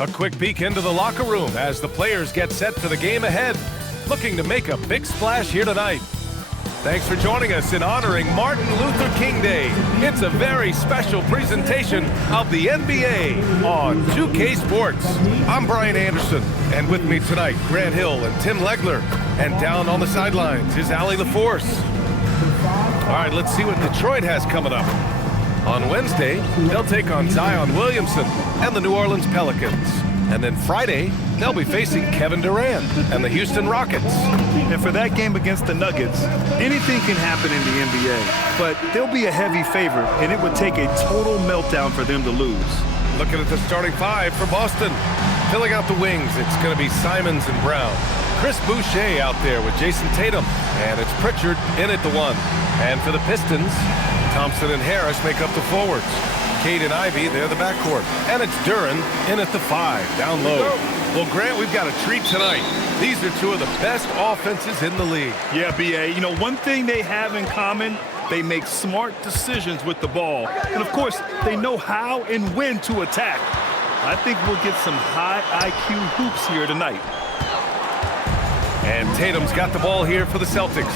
A quick peek into the locker room as the players get set for the game ahead, looking to make a big splash here tonight. Thanks for joining us in honoring Martin Luther King Day. It's a very special presentation of the NBA on 2K Sports. I'm Brian Anderson, and with me tonight, Grant Hill and Tim Legler. And down on the sidelines is Allie LaForce. All right, let's see what Detroit has coming up. On Wednesday, they'll take on Zion Williamson and the New Orleans Pelicans. And then Friday, they'll be facing Kevin Durant and the Houston Rockets. And for that game against the Nuggets, anything can happen in the NBA. But they'll be a heavy favorite, and it would take a total meltdown for them to lose. Looking at the starting five for Boston. Filling out the wings, it's going to be Simons and Brown. Chris Boucher out there with Jayson Tatum. And it's Pritchard in at the one. And for the Pistons, Thompson and Harris make up the forwards. Cade and Ivy, they're the backcourt. And it's Duren in at the five, down low. Well, Grant, we've got a treat tonight. These are two of the best offenses in the league. Yeah, B.A., you know, one thing they have in common, they make smart decisions with the ball. And, of course, they know how and when to attack. I think we'll get some high IQ hoops here tonight. And Tatum's got the ball here for the Celtics.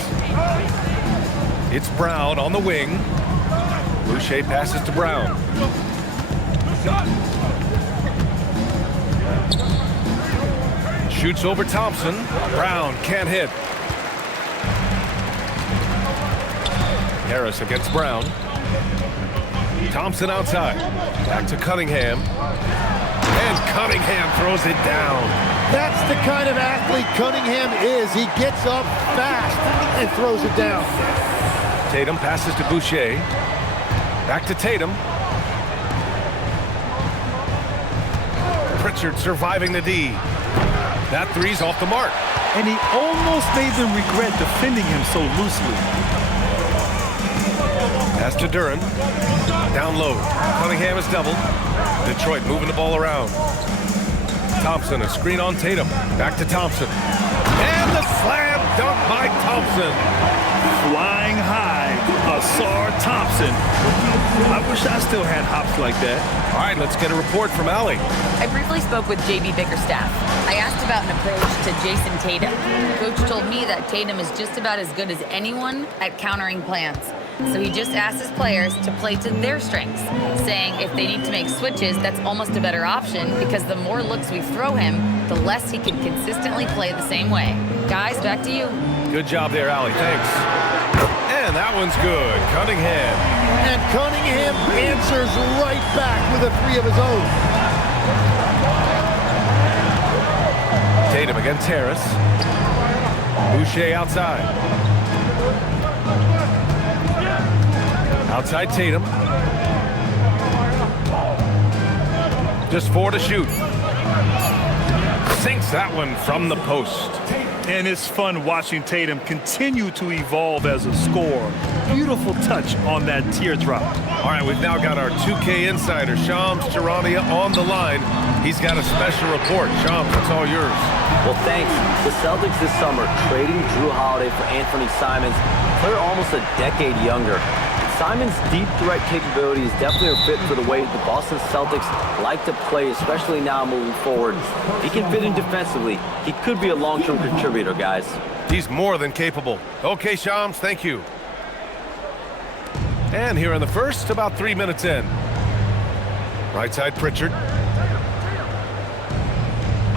It's Brown on the wing. Boucher passes to Brown. Shoots over Thompson. Brown can't hit. Harris against Brown. Thompson outside. Back to Cunningham. And Cunningham throws it down. That's the kind of athlete Cunningham is. He gets up fast and throws it down. Tatum passes to Boucher. Back to Tatum. Pritchard surviving the D. That three's off the mark. And he almost made them regret defending him so loosely. Pass to Duren. Down low. Cunningham is doubled. Detroit moving the ball around. Thompson, a screen on Tatum. Back to Thompson. And the slam dunk by Thompson. Flying high, Asar Thompson. I wish I still had hops like that. All right, let's get a report from Allie. I briefly spoke with JB Bickerstaff. I asked about an approach to Jayson Tatum. Coach told me that Tatum is just about as good as anyone at countering plants. So he just asked his players to play to their strengths, saying if they need to make switches, that's almost a better option because the more looks we throw him, the less he can consistently play the same way. Guys, back to you. Good job there, Allie. Thanks. And that one's good. Cunningham. And Cunningham answers right back with a three of his own. Tatum against Harris. Boucher outside. Outside Tatum. Just 4 to shoot. Sinks that one from the post. And it's fun watching Tatum continue to evolve as a scorer. Beautiful touch on that teardrop. All right, we've now got our 2K insider, Shams Charania, on the line. He's got a special report. Shams, it's all yours. Well, thanks. The Celtics this summer trading Drew Holiday for Anthony Simons, a player almost a decade younger. Simons' deep threat capability is definitely a fit for the way the Boston Celtics like to play, especially now moving forward. He can fit in defensively. He could be a long-term contributor, guys. He's more than capable. Okay, Shams, thank you. And here in the first, about 3 minutes in. Right side, Pritchard.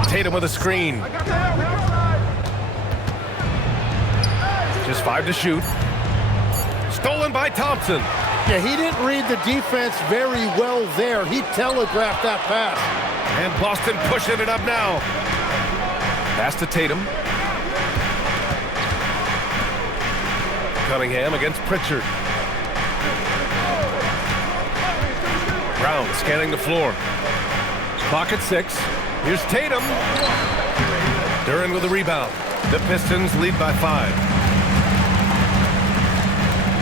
Tatum with a screen. Just 5 to shoot. Stolen by Thompson. Yeah, he didn't read the defense very well there. He telegraphed that pass. And Boston pushing it up now. Pass to Tatum. Cunningham against Pritchard. Brown scanning the floor. Clock at 6. Here's Tatum. Duren with a rebound. The Pistons lead by 5.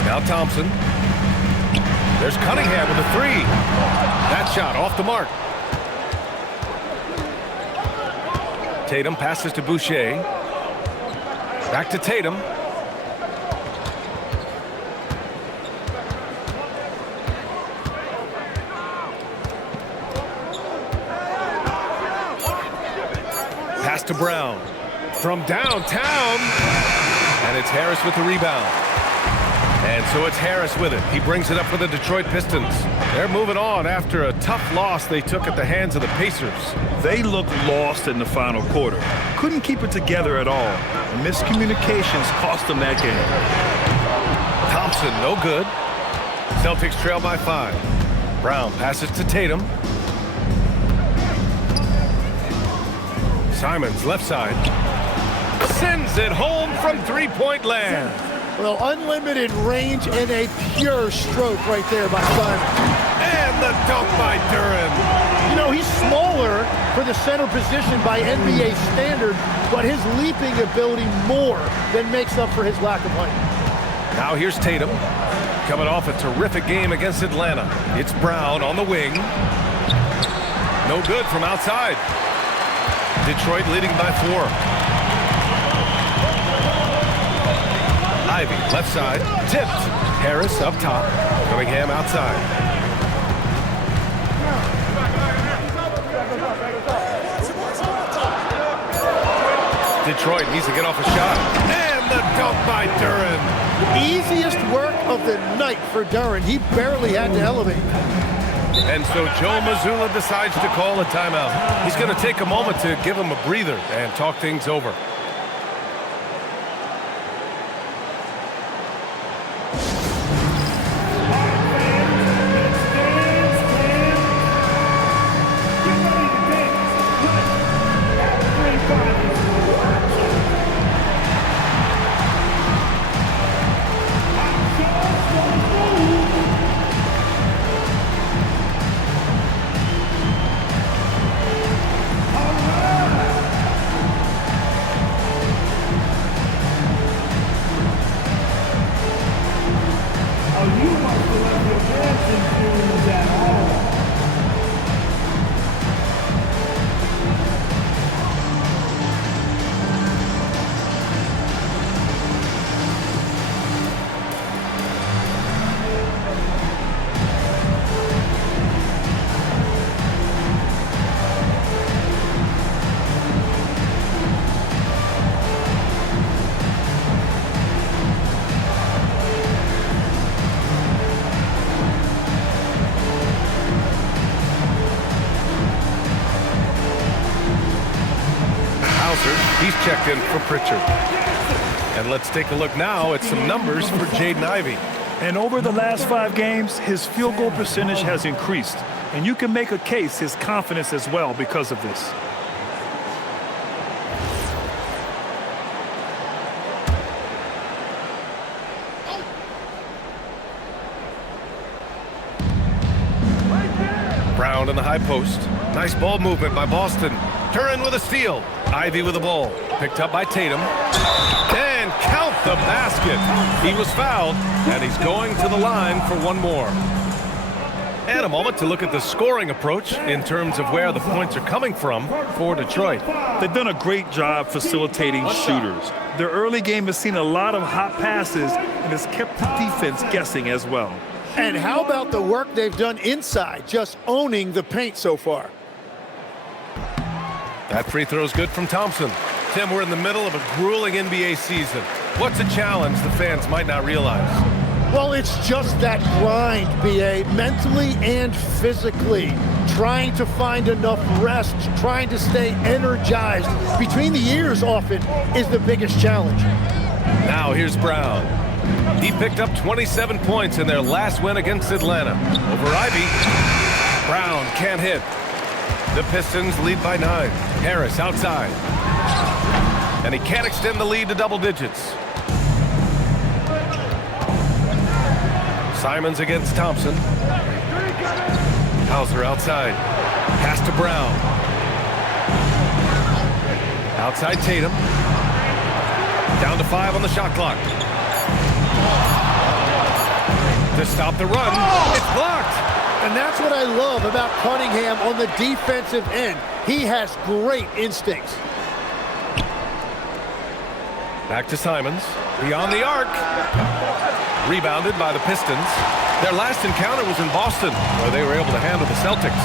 Now Thompson. There's Cunningham with a 3. That shot off the mark. Tatum passes to Boucher. Back to Tatum. Pass to Brown. From downtown. And it's Harris with the rebound. And so it's Harris with it. He brings it up for the Detroit Pistons. They're moving on after a tough loss they took at the hands of the Pacers. They looked lost in the final quarter. Couldn't keep it together at all. Miscommunications cost them that game. Thompson, no good. Celtics trail by 5. Brown passes to Tatum. Simons, left side. Sends it home from three-point land. Well, unlimited range and a pure stroke right there by Simon. And the dunk by Duren. You know, he's smaller for the center position by NBA standard, but his leaping ability more than makes up for his lack of height. Now here's Tatum, coming off a terrific game against Atlanta. It's Brown on the wing. No good from outside. Detroit leading by 4. Ivy, left side, tipped. Harris up top. Cunningham outside. Detroit needs to get off a shot. And the dunk by Duren. Easiest work of the night for Duren. He barely had to elevate. And so Joe Mazzulla decides to call a timeout. He's going to take a moment to give him a breather and talk things over. He's checked in for Pritchard. And let's take a look now at some numbers for Jaden Ivey. And over the last 5 games, his field goal percentage has increased. And you can make a case his confidence as well because of this. Brown in the high post. Nice ball movement by Boston. Duren with a steal. Ivy with the ball. Picked up by Tatum. And count the basket. He was fouled, and he's going to the line for one more. And a moment to look at the scoring approach in terms of where the points are coming from for Detroit. They've done a great job facilitating shooters. Their early game has seen a lot of hot passes and has kept the defense guessing as well. And how about the work they've done inside, just owning the paint so far? That free throw is good from Thompson. Tim, we're in the middle of a grueling NBA season. What's a challenge the fans might not realize? Well, it's just that grind, B.A., mentally and physically. Trying to find enough rest, trying to stay energized between the years often is the biggest challenge. Now here's Brown. He picked up 27 points in their last win against Atlanta. Over Ivy. Brown can't hit. The Pistons lead by 9. Harris outside. And he can't extend the lead to double digits. Simons against Thompson. Hauser outside. Pass to Brown. Outside Tatum. Down to 5 on the shot clock. To stop the run. It's blocked. And that's what I love about Cunningham on the defensive end. He has great instincts. Back to Simons. Beyond the arc. Rebounded by the Pistons. Their last encounter was in Boston, where they were able to handle the Celtics.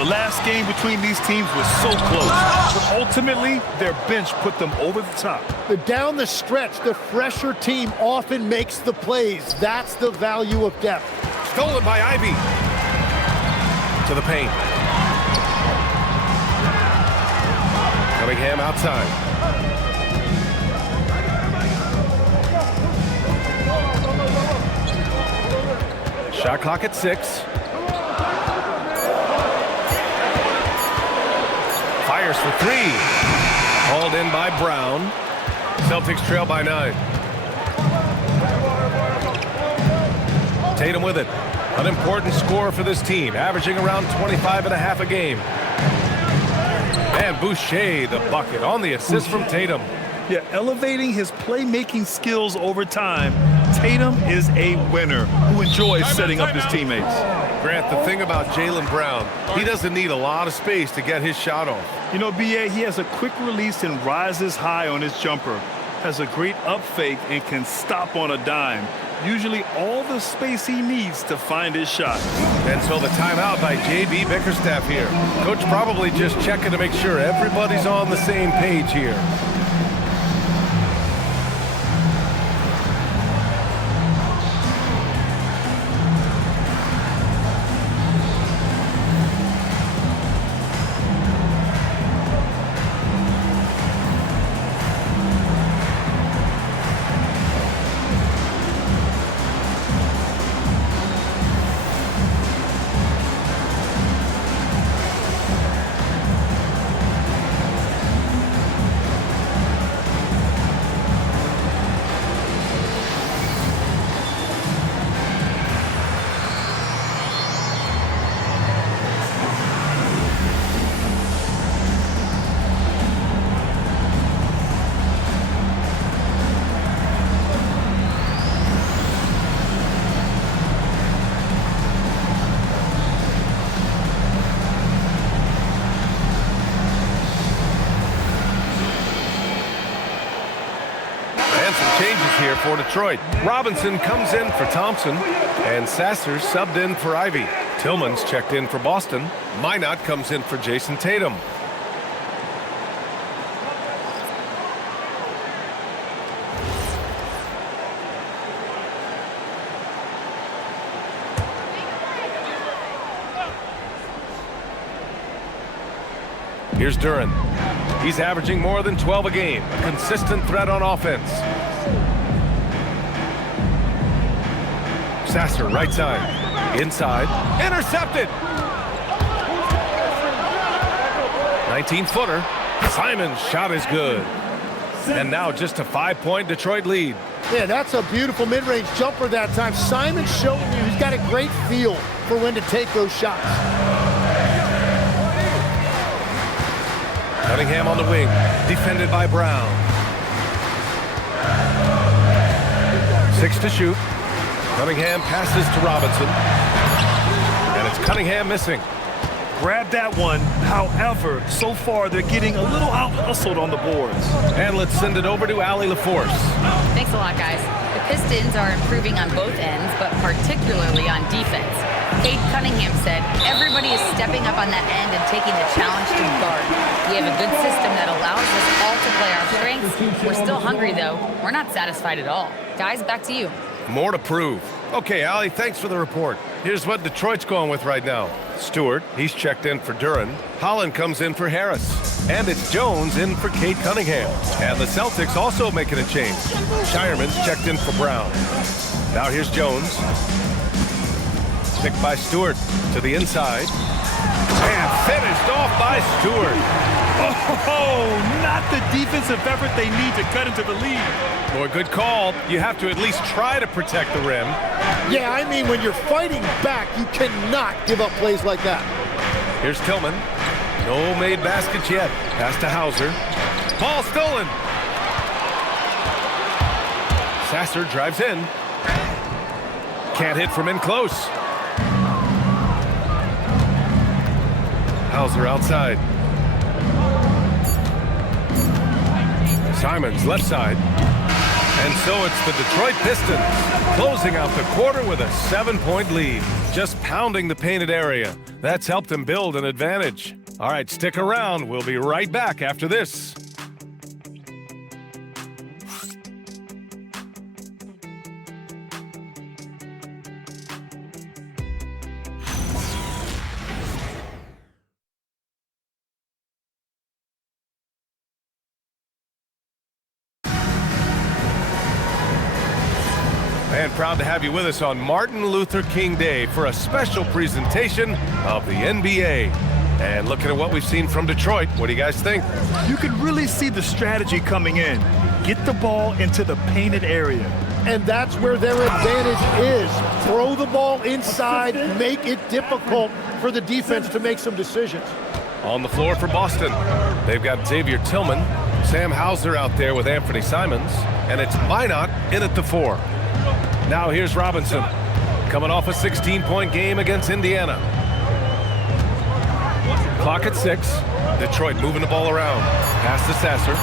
The last game between these teams was so close, but ultimately, their bench put them over the top. Down the stretch, the fresher team often makes the plays. That's the value of depth. Stolen by Ivy. To the paint. Cunningham outside. Shot clock at 6. Fires for 3. Hauled in by Brown. Celtics trail by 9. Tatum with it. An important score for this team, averaging around 25.5 a game. And Boucher, the bucket, on the assist from Tatum. Yeah, elevating his playmaking skills over time, Tatum is a winner who enjoys setting up his teammates. Grant, the thing about Jaylen Brown, he doesn't need a lot of space to get his shot off. You know, B.A., he has a quick release and rises high on his jumper, has a great up fake, and can stop on a dime. Usually all the space he needs to find his shot. And so the timeout by J.B. Bickerstaff here. Coach probably just checking to make sure everybody's on the same page here. Changes here for Detroit. Robinson comes in for Thompson, and Sasser subbed in for Ivy. Tillman's checked in for Boston. Minot comes in for Jayson Tatum. Here's Duren. He's averaging more than 12 a game. A consistent threat on offense. Sasser, right side. Inside. Intercepted. 19-footer. Simon's shot is good. And now just a 5-point Detroit lead. Yeah, that's a beautiful mid-range jumper that time. Simon's showing you he's got a great feel for when to take those shots. Cunningham on the wing, defended by Brown. 6 to shoot. Cunningham passes to Robinson. And it's Cunningham missing. Grab that one. However, so far they're getting a little out-hustled on the boards. And let's send it over to Allie LaForce. Thanks a lot, guys. The Pistons are improving on both ends, but particularly on defense. Cade Cunningham said, everybody is stepping up on that end and taking the challenge to guard. We have a good system that allows us all to play our strengths. We're still hungry, though. We're not satisfied at all. Guys, back to you. More to prove. Okay, Allie, thanks for the report. Here's what Detroit's going with right now. Stewart, he's checked in for Duren. Holland comes in for Harris. And it's Jones in for Cade Cunningham. And the Celtics also making a change. Shireman's checked in for Brown. Now here's Jones. Picked by Stewart to the inside. And finished off by Stewart. Oh, not the defensive effort they need to cut into the lead. Boy, good call. You have to at least try to protect the rim. Yeah, I mean, when you're fighting back, you cannot give up plays like that. Here's Tillman. No made baskets yet. Pass to Hauser. Ball stolen. Sasser drives in. Can't hit from in close. Hauser outside. Simons left side. And so it's the Detroit Pistons closing out the quarter with a 7-point lead, just pounding the painted area. That's helped them build an advantage. All right, stick around. We'll be right back after this. And proud to have you with us on Martin Luther King Day for a special presentation of the NBA. And looking at what we've seen from Detroit, what do you guys think? You can really see the strategy coming in. Get the ball into the painted area. And that's where their advantage is. Throw the ball inside, make it difficult for the defense to make some decisions. On the floor for Boston, they've got Xavier Tillman, Sam Hauser out there with Anthony Simons, and it's Minot in at the 4. Now here's Robinson, coming off a 16-point game against Indiana. Clock at 6. Detroit moving the ball around. Pass to Sasser.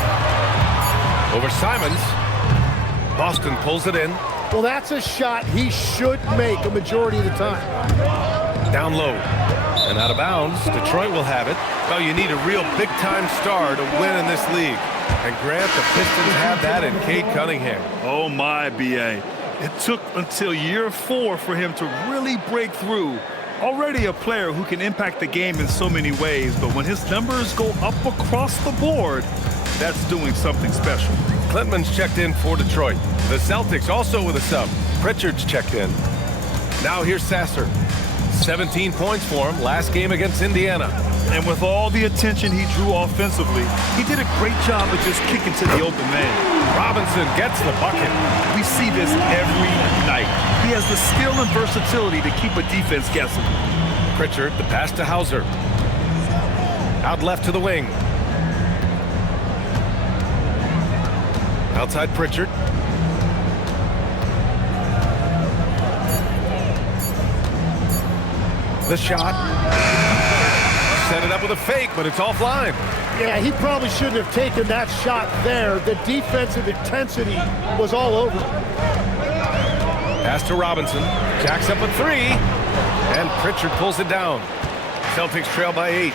Over Simons. Boston pulls it in. Well, that's a shot he should make a majority of the time. Down low. And out of bounds. Detroit will have it. Well, you need a real big-time star to win in this league. And Grant, the Pistons have that in Cade Cunningham. Oh, my, B.A. It took until year 4 for him to really break through. Already a player who can impact the game in so many ways, but when his numbers go up across the board, that's doing something special. Klintman's checked in for Detroit. The Celtics also with a sub. Pritchard's checked in. Now here's Sasser. 17 points for him last game against Indiana. And with all the attention he drew offensively, he did a great job of just kicking to the open man. Robinson gets the bucket. We see this every night. He has the skill and versatility to keep a defense guessing. Pritchard, the pass to Hauser. Out left to the wing. Outside Pritchard. The shot. Set it up with a fake, but it's offline. Yeah, he probably shouldn't have taken that shot there. The defensive intensity was all over. Pass to Robinson. Jacks up a 3. And Pritchard pulls it down. Celtics trail by 8.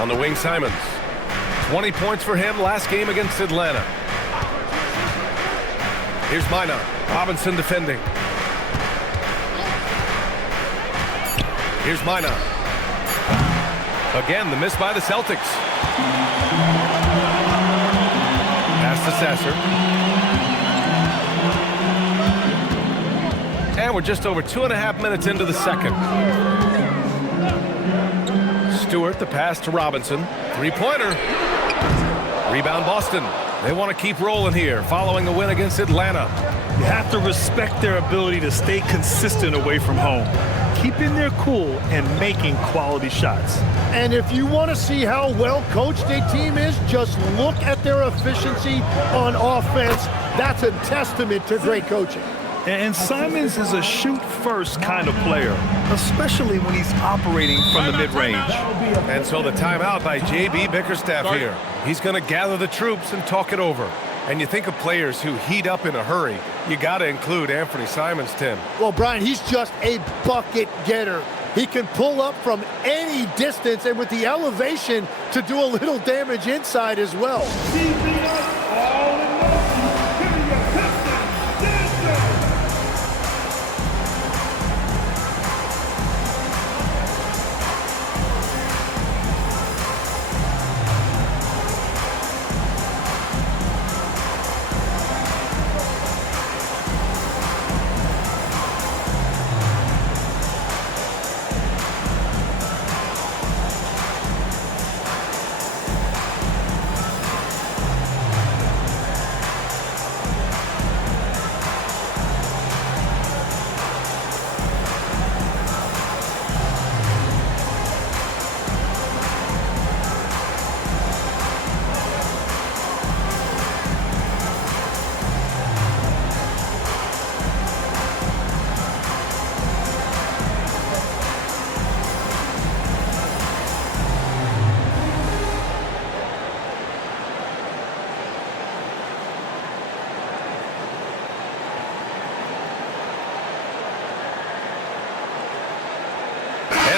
On the wing, Simons. 20 points for him last game against Atlanta. Here's Minot. Robinson defending. Here's Minot. Again, the miss by the Celtics. Pass to Sasser. And we're just over 2.5 minutes into the second. Stewart, the pass to Robinson. Three-pointer. Rebound Boston. They want to keep rolling here following the win against Atlanta. You have to respect their ability to stay consistent away from home, keeping their cool and making quality shots. And if you want to see how well coached a team is, just look at their efficiency on offense. That's a testament to great coaching. And Simons is a shoot-first kind of player, especially when he's operating from the mid-range. And so the timeout by J.B. Bickerstaff here. He's going to gather the troops and talk it over. And you think of players who heat up in a hurry, you got to include Anthony Simons, Tim. Well, Brian, he's just a bucket getter. He can pull up from any distance and with the elevation to do a little damage inside as well.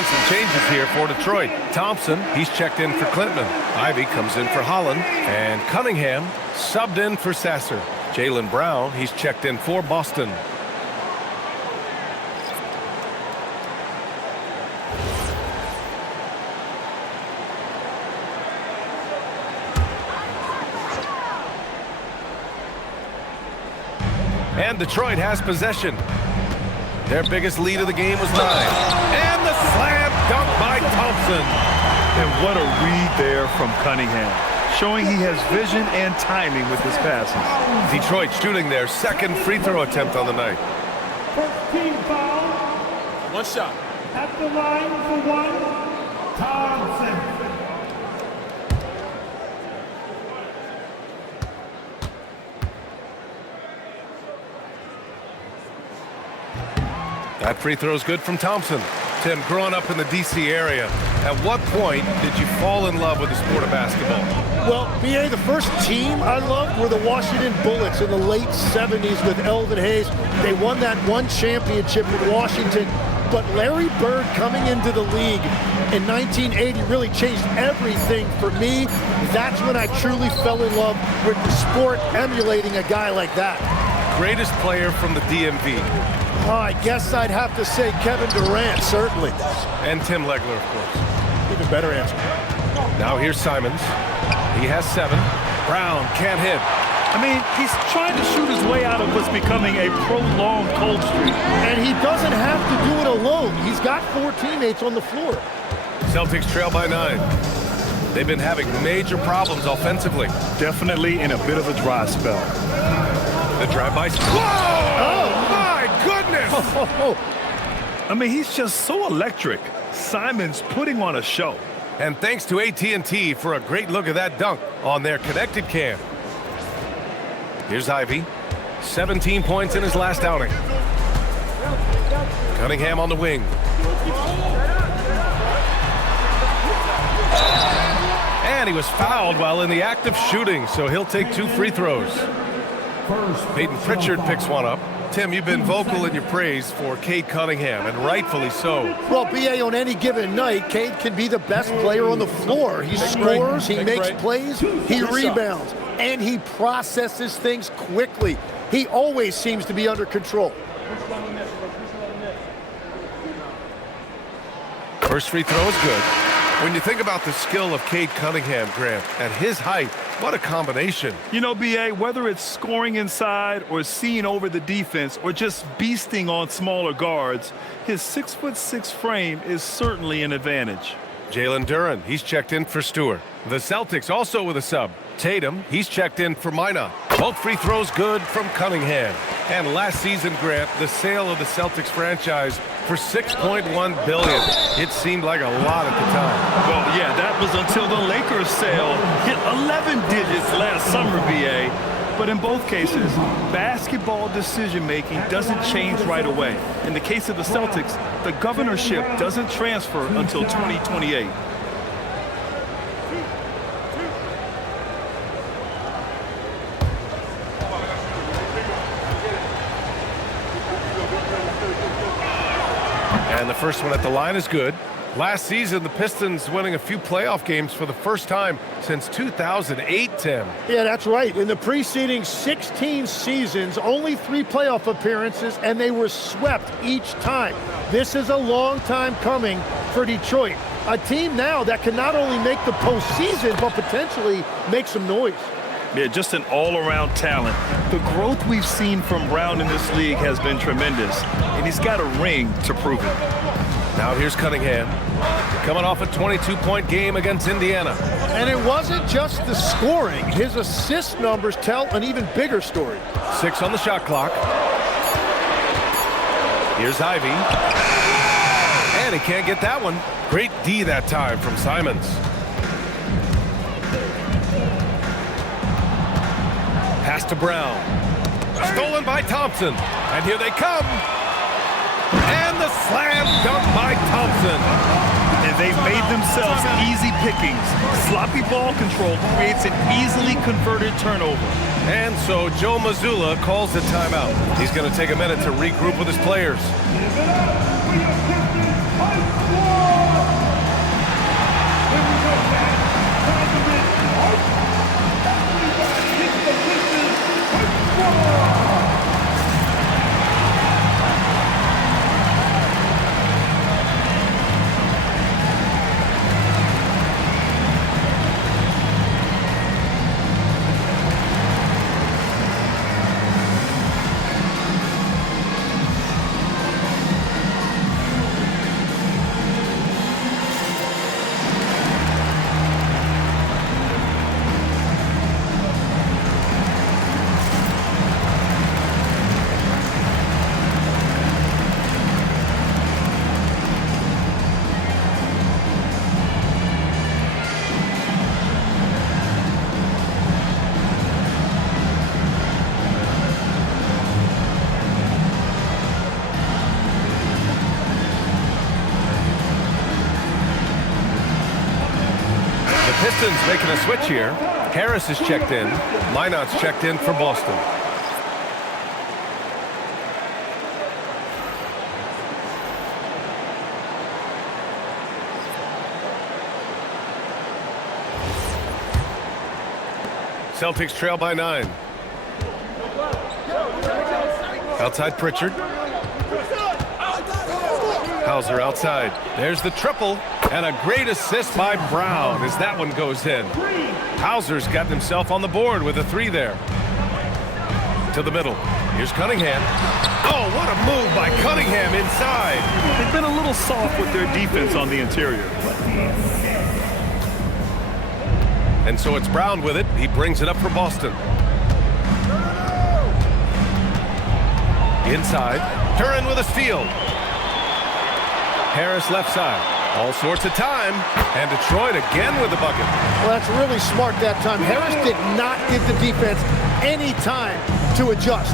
some changes here for Detroit. Thompson, he's checked in for Clinton. Ivy comes in for Holland. And Cunningham subbed in for Sasser. Jaylen Brown, he's checked in for Boston. And Detroit has possession. Their biggest lead of the game was 9. And the slam dunk by Thompson. And what a read there from Cunningham, showing he has vision and timing with his passes. Detroit shooting their second free throw attempt on the night. First team foul. One shot. At the line for 1, Thompson. That free throw is good from Thompson. Tim, growing up in the D.C. area, at what point did you fall in love with the sport of basketball? Well, B.A., the first team I loved were the Washington Bullets in the late 70s with Elvin Hayes. They won that one championship with Washington. But Larry Bird coming into the league in 1980 really changed everything for me. That's when I truly fell in love with the sport, emulating a guy like that. Greatest player from the DMV. Oh, I guess I'd have to say Kevin Durant, certainly. And Tim Legler, of course. Even better answer. Now here's Simons. He has 7. Brown can't hit. I mean, he's trying to shoot his way out of what's becoming a prolonged cold streak. And he doesn't have to do it alone. He's got 4 teammates on the floor. Celtics trail by 9. They've been having major problems offensively. Definitely in a bit of a dry spell. The drive-by. Whoa! Oh! My goodness! I mean, he's just so electric. Simons putting on a show. And thanks to AT&T for a great look at that dunk on their connected cam. Here's Ivy. 17 points in his last outing. Cunningham on the wing. And he was fouled while in the act of shooting, so he'll take 2 free throws. Peyton Pritchard picks one up. Tim, you've been vocal in your praise for Cade Cunningham, and rightfully so. Well, B.A., on any given night, Cade can be the best player on the floor. He scores, he makes plays, he rebounds, and he processes things quickly. He always seems to be under control. First free throw is good. When you think about the skill of Cade Cunningham, Grant, at his height, what a combination. You know, B.A., whether it's scoring inside or seeing over the defense or just beasting on smaller guards, his 6'6" frame is certainly an advantage. Jalen Duren, he's checked in for Stewart. The Celtics also with a sub. Tatum, he's checked in for Minot. Both free throws good from Cunningham. And last season, Grant, the sale of the Celtics franchise for $6.1 billion. It seemed like a lot at the time. Well, yeah, that was until the Lakers sale hit 11 digits last summer, B.A. But in both cases, basketball decision-making doesn't change right away. In the case of the Celtics, the governorship doesn't transfer until 2028. And the first one at the line is good. Last season, the Pistons winning a few playoff games for the first time since 2008, Tim. Yeah, that's right. In the preceding 16 seasons, only 3 playoff appearances, and they were swept each time. This is a long time coming for Detroit. A team now that can not only make the postseason, but potentially make some noise. Yeah, just an all-around talent. The growth we've seen from Brown in this league has been tremendous, and he's got a ring to prove it. Now here's Cunningham, coming off a 22-point game against Indiana. And it wasn't just the scoring. His assist numbers tell an even bigger story. 6 on the shot clock. Here's Ivy. And he can't get that one. Great D that time from Simons. Pass to Brown. Stolen by Thompson. And here they come. And the slam dunk by Thompson. And they've made themselves easy pickings. Sloppy ball control creates an easily converted turnover. And so Joe Mazzulla calls the timeout. He's going to take a minute to regroup with his players. Pistons making a switch here. Harris is checked in. Minot's checked in for Boston. Celtics trail by 9. Outside Pritchard. Hauser outside. There's the triple. And a great assist by Brown as that one goes in. Hauser's got himself on the board with a 3 there. To the middle. Here's Cunningham. Oh, what a move by Cunningham inside. They've been a little soft with their defense on the interior. And so it's Brown with it. He brings it up for Boston. Inside. Turin with a steal. Harris left side. All sorts of time. And Detroit again with the bucket. Well, that's really smart that time. Harris did not give the defense any time to adjust.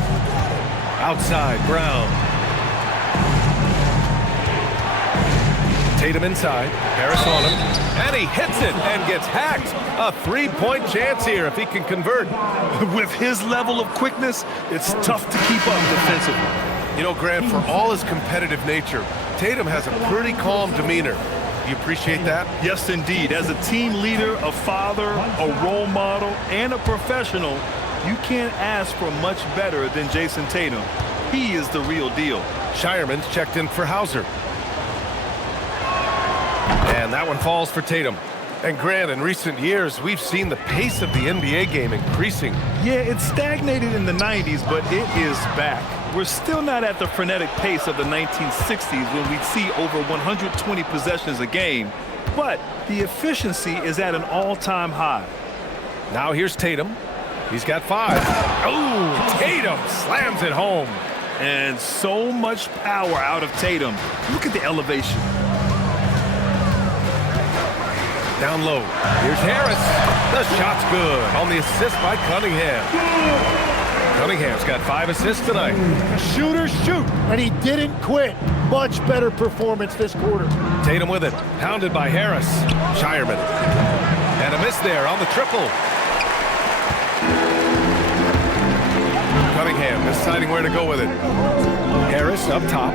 Outside, Brown. Tatum inside. Harris on him. And he hits it and gets hacked. A 3-point chance here if he can convert. With his level of quickness, it's tough to keep up defensively. You know, Grant, for all his competitive nature, Tatum has a pretty calm demeanor. You appreciate that? Yes, indeed. As a team leader, a father, a role model, and a professional, you can't ask for much better than Jayson Tatum. He is the real deal. Shireman's checked in for Hauser. And that one falls for Tatum. And Grant, in recent years, we've seen the pace of the NBA game increasing. Yeah, it stagnated in the 90s, but it is back. We're still not at the frenetic pace of the 1960s when we'd see over 120 possessions a game, but the efficiency is at an all-time high. Now here's Tatum. He's got 5. Oh, Tatum slams it home. And so much power out of Tatum. Look at the elevation. Down low. Here's Harris. The shot's good on the assist by Cunningham. Cunningham's got 5 assists tonight. Shooters shoot, and he didn't quit. Much better performance this quarter. Tatum with it. Pounded by Harris. Shireman. And a miss there on the triple. Cunningham deciding where to go with it. Harris up top.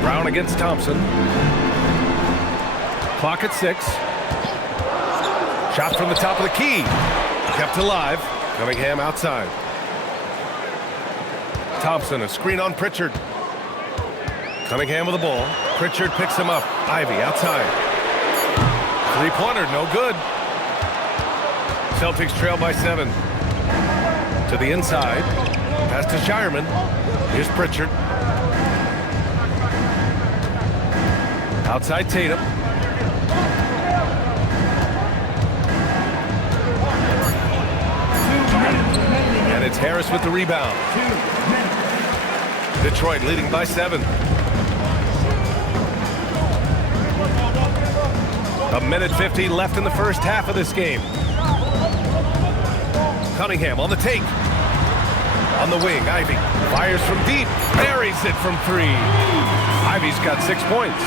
Brown against Thompson. Clock at 6. Shot from the top of the key. Kept alive. Cunningham outside. Thompson, a screen on Pritchard. Cunningham with the ball. Pritchard picks him up. Ivy outside. 3-pointer, no good. Celtics trail by 7. To the inside. Pass to Shireman. Here's Pritchard. Outside Tatum. And it's Harris with the rebound. Detroit leading by 7. A minute 50 left in the first half of this game. Cunningham on the take. On the wing, Ivy fires from deep. Buries it from 3. Ivy's got 6 points.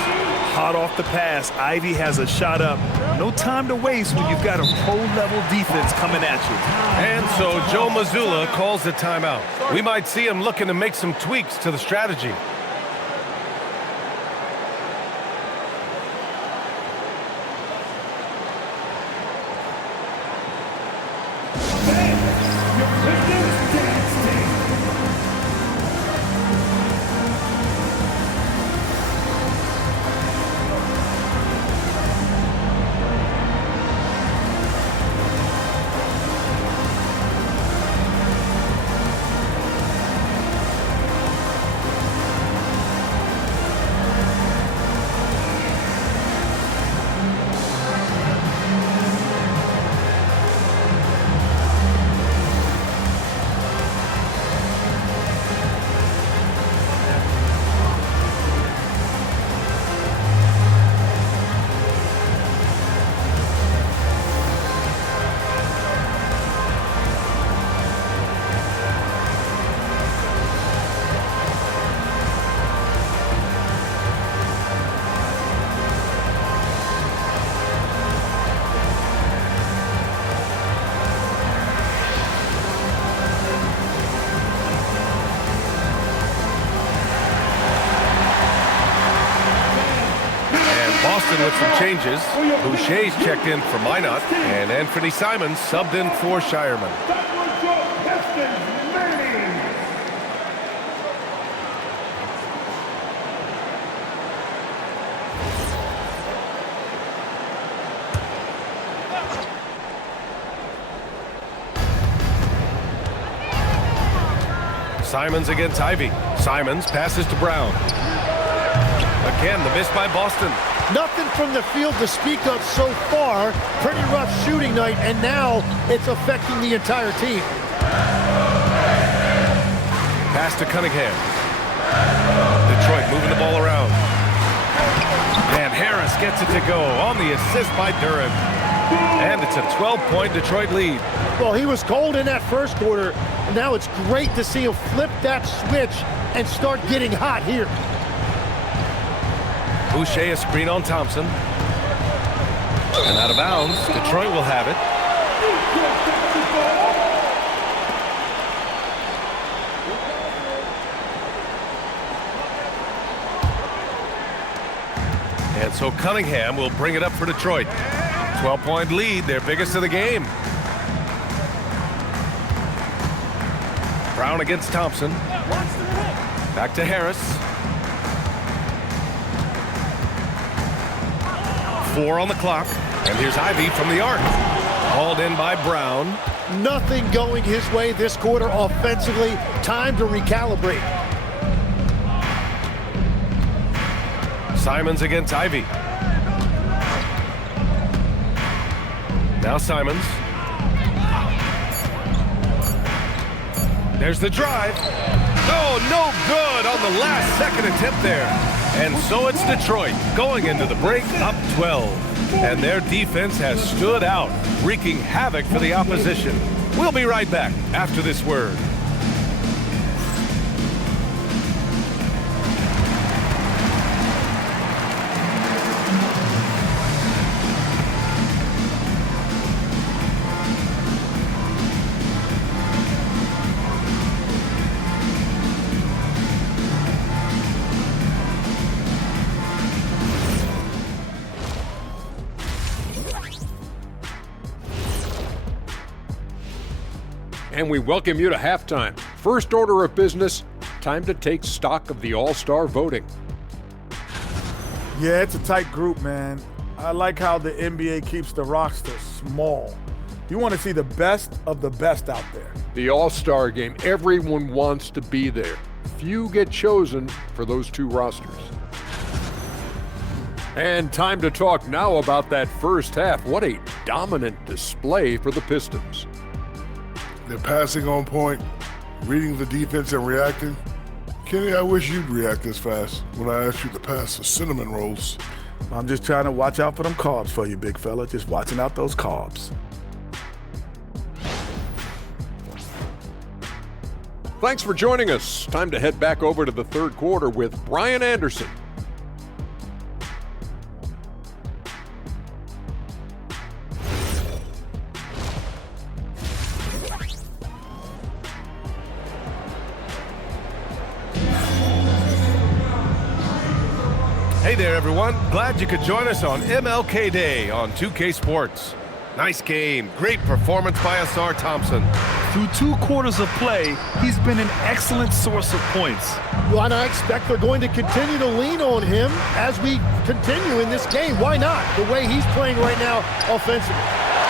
Hot off the pass, Ivy has a shot up. No time to waste when you've got a pro-level defense coming at you. And so Joe Mazzulla calls the timeout. We might see him looking to make some tweaks to the strategy. Thompson with some changes. Boucher's checked in for Minot, and Anthony Simons subbed in for Shireman. Simons against Ivy. Simons passes to Brown. Again, the miss by Boston. Nothing from the field to speak of so far. Pretty rough shooting night, and now it's affecting the entire team. Pass to Cunningham. Detroit moving the ball around. And Harris gets it to go on the assist by Duren. And it's a 12-point Detroit lead. Well, he was cold in that first quarter, and now it's great to see him flip that switch and start getting hot here. Boucher a screen on Thompson. And out of bounds, Detroit will have it. And so Cunningham will bring it up for Detroit. 12-point lead, their biggest of the game. Brown against Thompson. Back to Harris. 4 on the clock. And here's Ivy from the arc. Hauled in by Brown. Nothing going his way this quarter offensively. Time to recalibrate. Simons against Ivy. Now Simons. There's the drive. Oh, no good on the last second attempt there. And so it's Detroit going into the break up 12. And their defense has stood out, wreaking havoc for the opposition. We'll be right back after this word. And we welcome you to halftime. First order of business, time to take stock of the All-Star voting. Yeah, it's a tight group, man. I like how the NBA keeps the roster small. You want to see the best of the best out there. The All-Star game, everyone wants to be there. Few get chosen for those two rosters. And time to talk now about that first half. What a dominant display for the Pistons. They're passing on point, reading the defense and reacting. Kenny, I wish you'd react this fast when I asked you to pass the cinnamon rolls. I'm just trying to watch out for them carbs for you, big fella. Just watching out those carbs. Thanks for joining us. Time to head back over to the third quarter with Brian Anderson. Hey there, everyone. Glad you could join us on MLK Day on 2K Sports. Nice game. Great performance by Asar Thompson. Through 2 quarters of play, he's been an excellent source of points. Well, and I expect they're going to continue to lean on him as we continue in this game. Why not? The way he's playing right now offensively.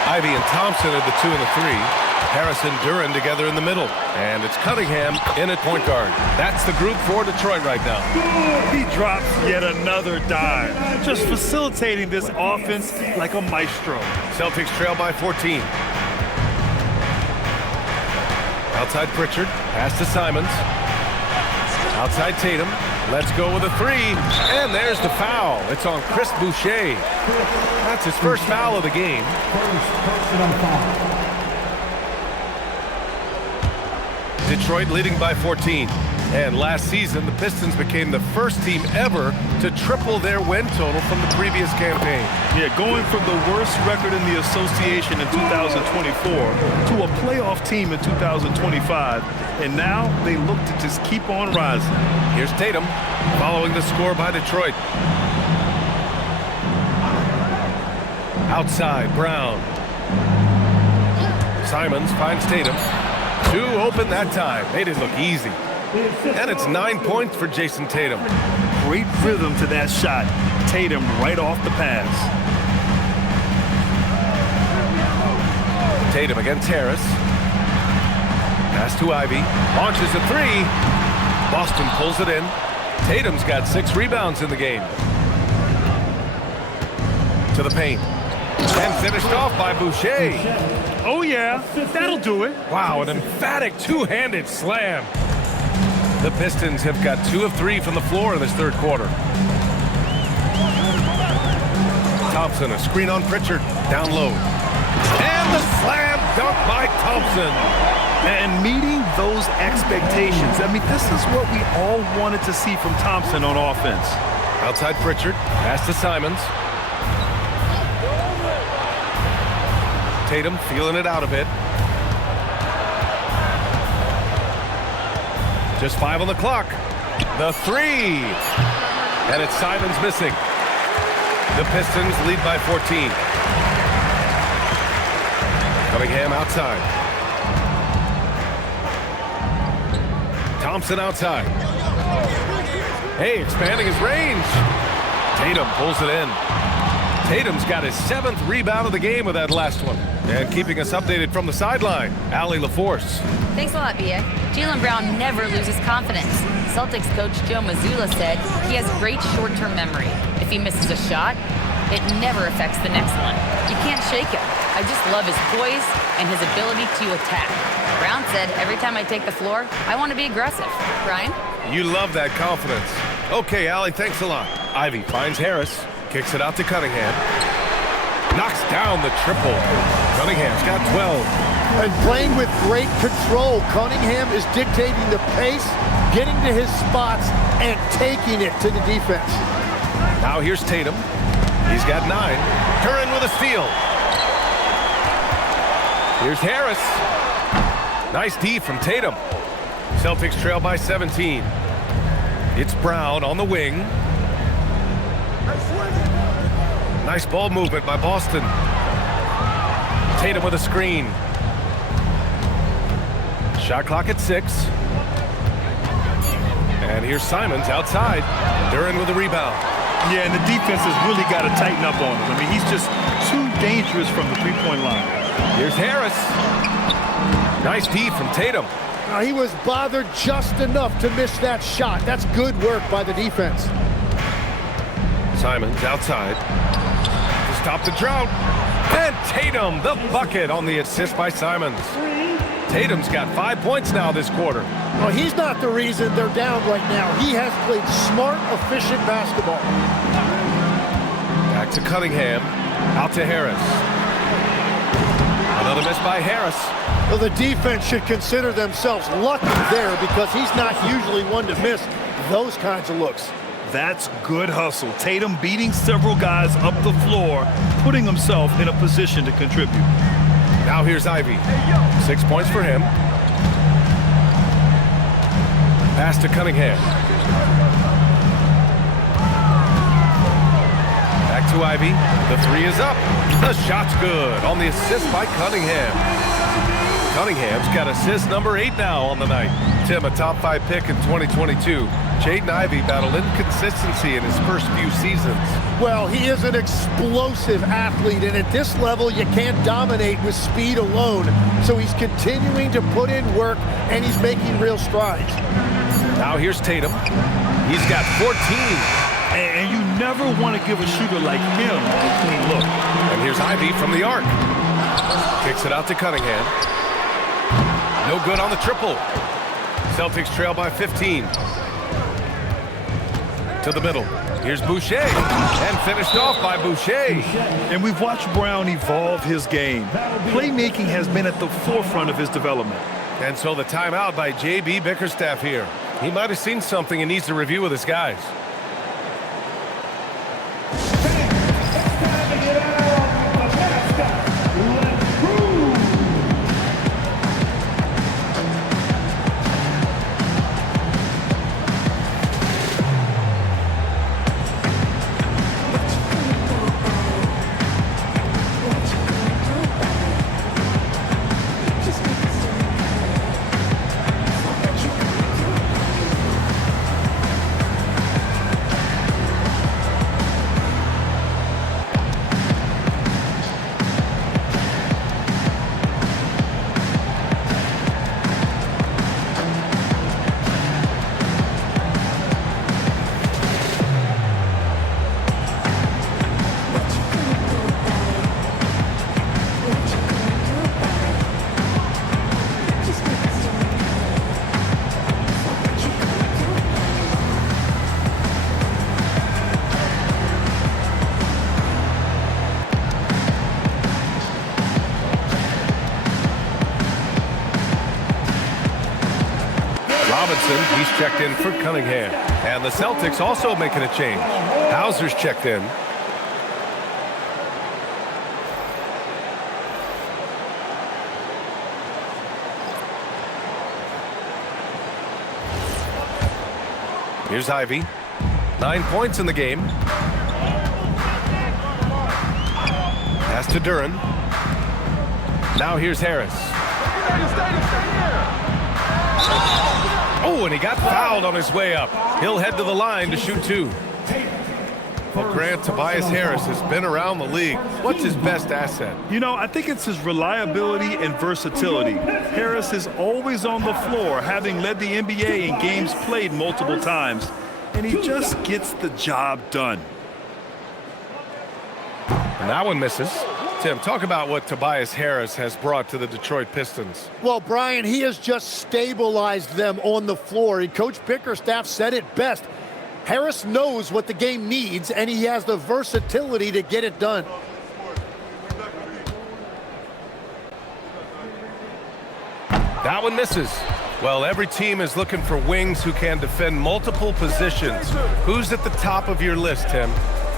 Ivy and Thompson are the 2 and the 3. Harris and Duren together in the middle. And it's Cunningham in at point guard. That's the group for Detroit right now. He drops yet another dive, just facilitating this offense like a maestro. Celtics trail by 14. Outside Pritchard, pass to Simons. Outside Tatum, let's go with a 3. And there's the foul. It's on Chris Boucher. That's his first foul of the game. Detroit leading by 14. And last season, the Pistons became the first team ever to triple their win total from the previous campaign. Yeah, going from the worst record in the association in 2024 to a playoff team in 2025. And now they look to just keep on rising. Here's Tatum following the score by Detroit. Outside, Brown. Simons finds Tatum. 2 open that time. Made it look easy. And it's 9 points for Jayson Tatum. Great rhythm to that shot. Tatum right off the pass. Tatum against Harris. Pass to Ivy. Launches a 3. Boston pulls it in. Tatum's got 6 rebounds in the game. To the paint. And finished off by Boucher. Oh, yeah. That'll do it. Wow, an emphatic two-handed slam. The Pistons have got 2 of 3 from the floor in this third quarter. Thompson, a screen on Pritchard. Down low. And the slam dunk by Thompson. And meeting those expectations. I mean, this is what we all wanted to see from Thompson on offense. Outside Pritchard. Pass to Simons. Tatum feeling it out a bit. Just 5 on the clock. The 3. And it's Simons missing. The Pistons lead by 14. Cunningham outside. Thompson outside. Hey, expanding his range. Tatum pulls it in. Tatum's got his 7th rebound of the game with that last one. And keeping us updated from the sideline, Allie LaForce. Thanks a lot, B.A. Jaylen Brown never loses confidence. Celtics coach Joe Mazzulla said he has great short-term memory. If he misses a shot, it never affects the next one. You can't shake him. I just love his poise and his ability to attack. Brown said, every time I take the floor, I want to be aggressive. Brian? You love that confidence. Okay, Allie, thanks a lot. Ivy finds Harris. Kicks it out to Cunningham. Knocks down the triple. Cunningham's got 12. And playing with great control, Cunningham is dictating the pace, getting to his spots, and taking it to the defense. Now here's Tatum. He's got 9. Curran with a steal. Here's Harris. Nice D from Tatum. Celtics trail by 17. It's Brown on the wing. Nice ball movement by Boston. Tatum with a screen. Shot clock at 6. And here's Simons outside. Duran with a rebound. Yeah, and the defense has really got to tighten up on him. I mean, he's just too dangerous from the three-point line. Here's Harris. Nice D from Tatum. Now, he was bothered just enough to miss that shot. That's good work by the defense. Simons outside. To stop the drought. And Tatum, the bucket on the assist by Simons. Tatum's got 5 points now this quarter. Well, he's not the reason they're down right now. He has played smart, efficient basketball. Back to Cunningham. Out to Harris. Another miss by Harris. Well, the defense should consider themselves lucky there because he's not usually one to miss those kinds of looks. That's good hustle. Tatum beating several guys up the floor, putting himself in a position to contribute. Now here's Ivy. 6 points for him. Pass to Cunningham. Back to Ivy. The 3 is up. The shot's good on the assist by Cunningham. Cunningham's got assist number 8 now on the night. Tim, a top 5 pick in 2022. Jaden Ivey battled inconsistency in his first few seasons. Well, he is an explosive athlete, and at this level, you can't dominate with speed alone. So he's continuing to put in work, and he's making real strides. Now here's Tatum. He's got 14. And you never want to give a shooter like him a clean look. And here's Ivy from the arc. Kicks it out to Cunningham. No good on the triple. Celtics trail by 15. To the middle. Here's Boucher. And finished off by Boucher. And we've watched Brown evolve his game. Playmaking has been at the forefront of his development. And so the timeout by J.B. Bickerstaff here. He might have seen something and needs to review with his guys. Robinson, he's checked in for Cunningham. And the Celtics also making a change. Hauser's checked in. Here's Ivy. 9 points in the game. Pass to Duran. Now here's Harris. Oh, and he got fouled on his way up. He'll head to the line to shoot 2. Well, Grant, Tobias Harris has been around the league. What's his best asset? You know, I think it's his reliability and versatility. Harris is always on the floor, having led the NBA in games played multiple times, and he just gets the job done. And that one misses. Tim, talk about what Tobias Harris has brought to the Detroit Pistons. Well, Brian, he has just stabilized them on the floor. And Coach Bickerstaff said it best. Harris knows what the game needs, and he has the versatility to get it done. That one misses. Well, every team is looking for wings who can defend multiple positions. Who's at the top of your list, Tim?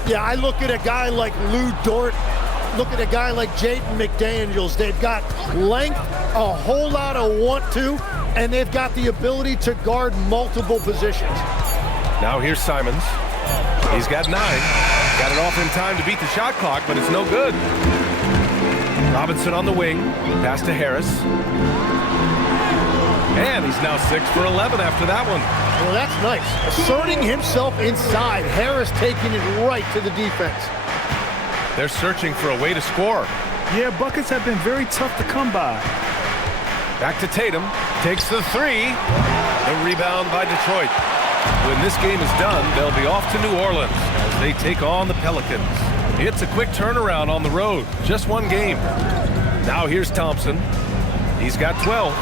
Yeah, I look at a guy like Lou Dort. Look at a guy like Jaden McDaniels. They've got length, a whole lot of want to, and they've got the ability to guard multiple positions. Now here's Simons. He's got 9. Got it off in time to beat the shot clock, but it's no good. Robinson on the wing. Pass to Harris. And he's now 6 for 11 after that one. Well, that's nice. Asserting himself inside. Harris taking it right to the defense. They're searching for a way to score. Yeah, buckets have been very tough to come by. Back to Tatum. Takes the 3. The rebound by Detroit. When this game is done, they'll be off to New Orleans as they take on the Pelicans. It's a quick turnaround on the road. Just one game. Now here's Thompson. He's got 12.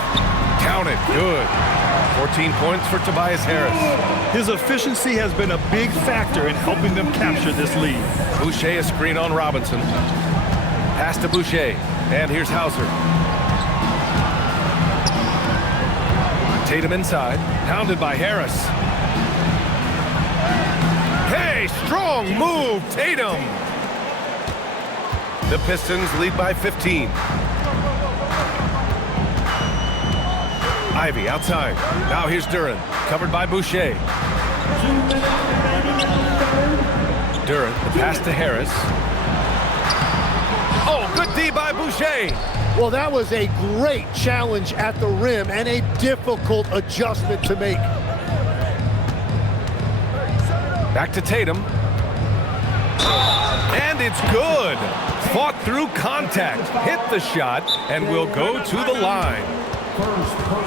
Count it. Good. 14 points for Tobias Harris. His efficiency has been a big factor in helping them capture this lead. Boucher a screen on Robinson. Pass to Boucher. And here's Hauser. Tatum inside. Pounded by Harris. Hey, strong move, Tatum. The Pistons lead by 15. Ivy outside. Now here's Duran. Covered by Boucher. Duran, the pass to Harris. Oh, good D by Boucher. Well, that was a great challenge at the rim and a difficult adjustment to make. Back to Tatum. And it's good. Fought through contact. Hit the shot and will go to the line.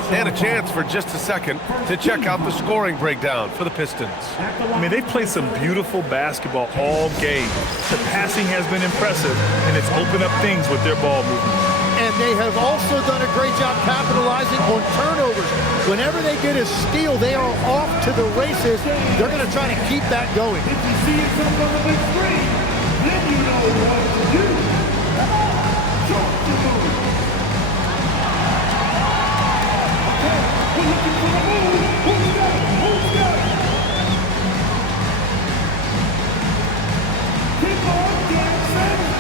And a chance for just a second to check out the scoring breakdown for the Pistons. I mean, they played some beautiful basketball all game. The passing has been impressive, and it's opened up things with their ball movement. And they have also done a great job capitalizing on turnovers. Whenever they get a steal, they are off to the races. They're going to try to keep that going. If you see it on the big screen, then you know what to do. Jump the move. Okay, we're looking for the move. Who's got it? Who's got it? Keep on dancing.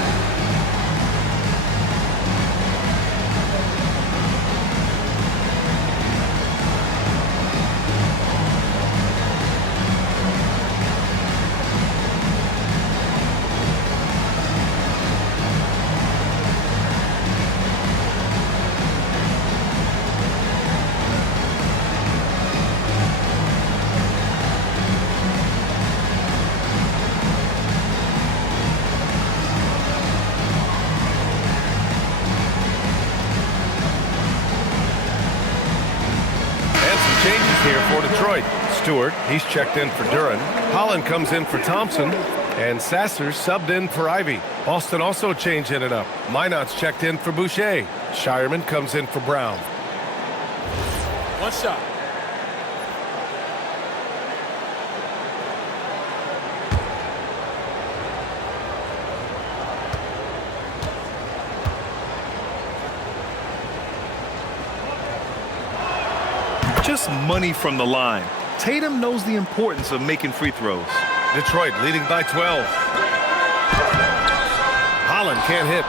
Here for Detroit. Stewart, he's checked in for Duran. Holland comes in for Thompson. And Sasser subbed in for Ivy. Boston also changing it up. Minot's checked in for Boucher. Shireman comes in for Brown. One shot. just money from the line. Tatum knows the importance of making free throws. Detroit leading by 12. Holland can't hit.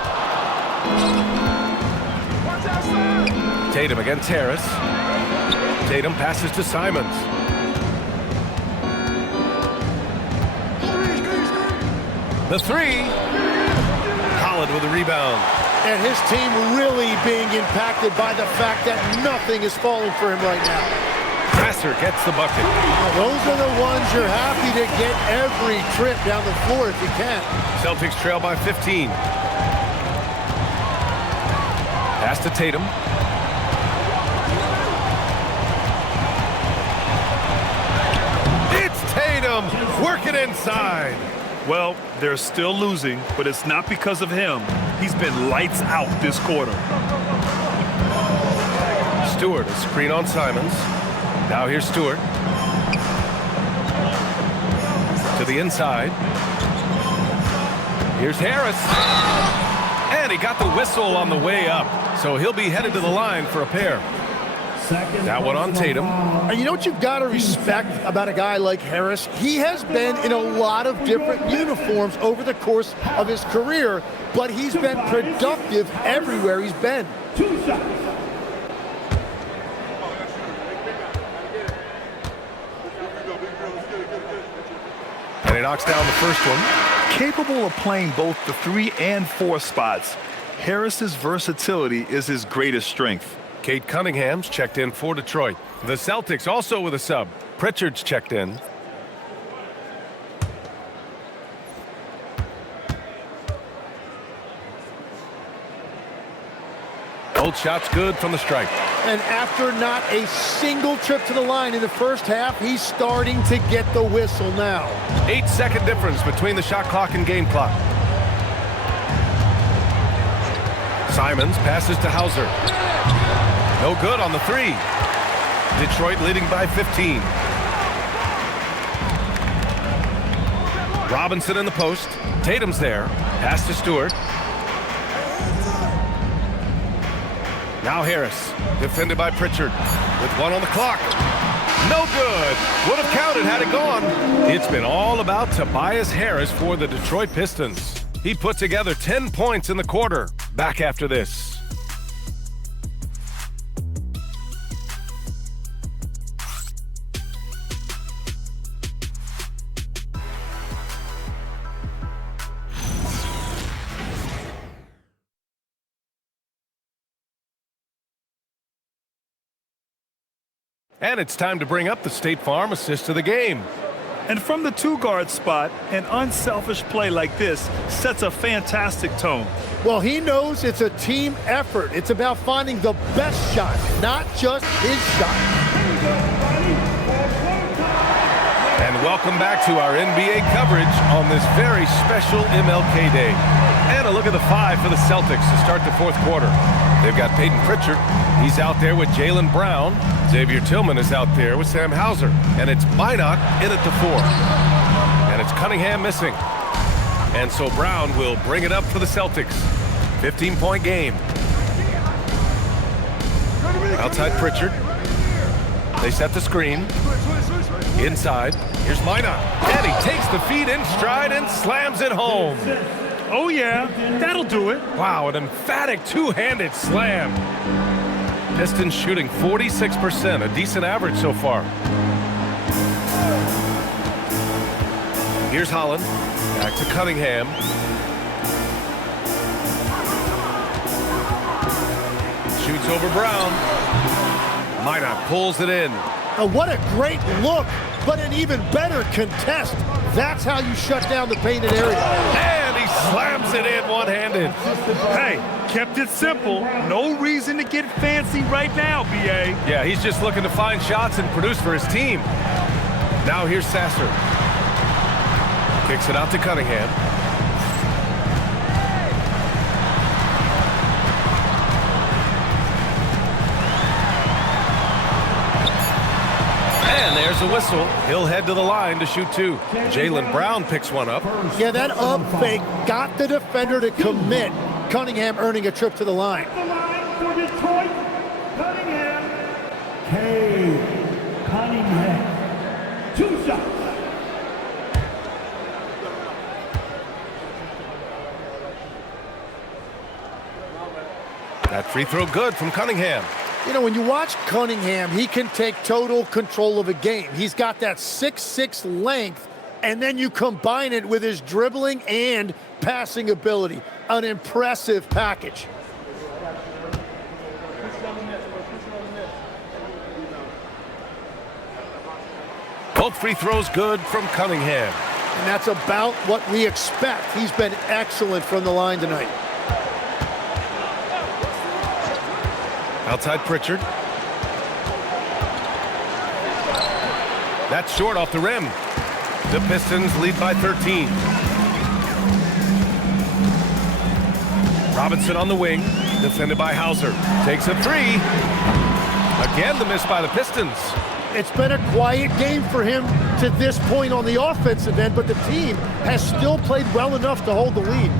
Tatum against Harris. Tatum passes to Simons. The three. Holland with a rebound. And his team really being impacted by the fact that nothing is falling for him right now. Successor gets the bucket. Those are the ones you're happy to get every trip down the floor if you can. Celtics trail by 15. Pass to Tatum. It's Tatum working inside. Well, they're still losing, but it's not because of him. He's been lights out this quarter. Stewart, a screen on Simons. Now here's Stewart. To the inside. Here's Harris. And he got the whistle on the way up. So he'll be headed to the line for a pair. That one on Tatum. And you know what you've got to respect about a guy like Harris? He has been in a lot of different uniforms over the course of his career, but he's been productive everywhere he's been. 2 shots. And he knocks down the first one. Capable of playing both the 3 and 4 spots, Harris's versatility is his greatest strength. Kate Cunningham's checked in for Detroit. The Celtics also with a sub. Pritchard's checked in. Both shots good from the stripe. And after not a single trip to the line in the first half, he's starting to get the whistle now. 8-second difference between the shot clock and game clock. Simons passes to Hauser. No good on the 3. Detroit leading by 15. Robinson in the post. Tatum's there. Pass to Stewart. Now Harris, defended by Pritchard, with 1 on the clock. No good. Would have counted had it gone. It's been all about Tobias Harris for the Detroit Pistons. He put together 10 points in the quarter. Back after this. And it's time to bring up the State Farm assist of the game. And from the 2-guard spot, an unselfish play like this sets a fantastic tone. Well, he knows it's a team effort. It's about finding the best shot, not just his shot. And welcome back to our NBA coverage on this very special MLK Day. And a look at the 5 for the Celtics to start the 4th quarter. They've got Peyton Pritchard. He's out there with Jaylen Brown. Xavier Tillman is out there with Sam Hauser. And it's Minot in at the 4. And it's Cunningham missing. And so Brown will bring it up for the Celtics. 15-point game. Outside Pritchard. They set the screen. Inside. Here's Minot. And he takes the feed in stride and slams it home. Oh, yeah, that'll do it. Wow, an emphatic two-handed slam. Pistons shooting 46%, a decent average so far. Here's Holland. Back to Cunningham. Shoots over Brown. Minot pulls it in. What a great look, but an even better contest. That's how you shut down the painted area. And he slams it in one-handed. Hey, kept it simple. No reason to get fancy right now, B.A. Yeah, he's just looking to find shots and produce for his team. Now here's Sasser. Kicks it out to Cunningham. And there's a whistle. He'll head to the line to shoot 2. Jaylen Brown picks one up. Yeah, that up fake got the defender to commit. Cunningham earning a trip to the line. The line for Detroit, Cunningham. K. Cunningham. 2 shots. That free throw good from Cunningham. You know, when you watch Cunningham, he can take total control of a game. He's got that 6'6" length, and then you combine it with his dribbling and passing ability. An impressive package. Both free throws good from Cunningham. And that's about what we expect. He's been excellent from the line tonight. Outside Pritchard. That's short off the rim. The Pistons lead by 13. Robinson on the wing, defended by Hauser. Takes a three. Again, the miss by the Pistons. It's been a quiet game for him to this point on the offensive end, but the team has still played well enough to hold the lead.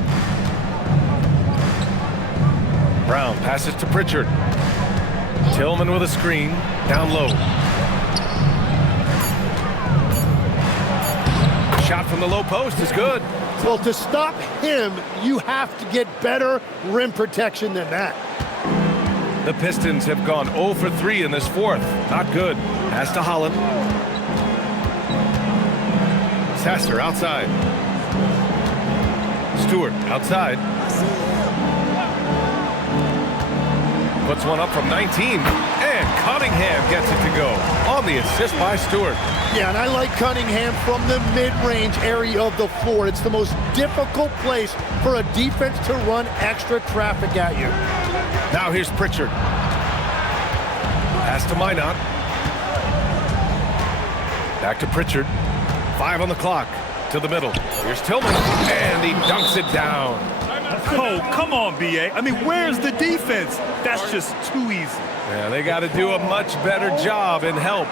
Brown passes to Pritchard. Tillman with a screen, down low. Shot from the low post is good. Well, to stop him, you have to get better rim protection than that. The Pistons have gone 0 for 3 in this fourth. Not good. Pass to Holland. Sasser outside. Stewart outside. Puts one up from 19. And Cunningham gets it to go on the assist by Stewart. Yeah, and I like Cunningham from the mid-range area of the floor. It's the most difficult place for a defense to run extra traffic at you. Now here's Pritchard. Pass to Minot. Back to Pritchard. 5 on the clock. To the middle. Here's Tillman. And he dunks it down. Oh, come on, B.A. I mean, where's the defense? That's just too easy. Yeah, they got to do a much better job in help.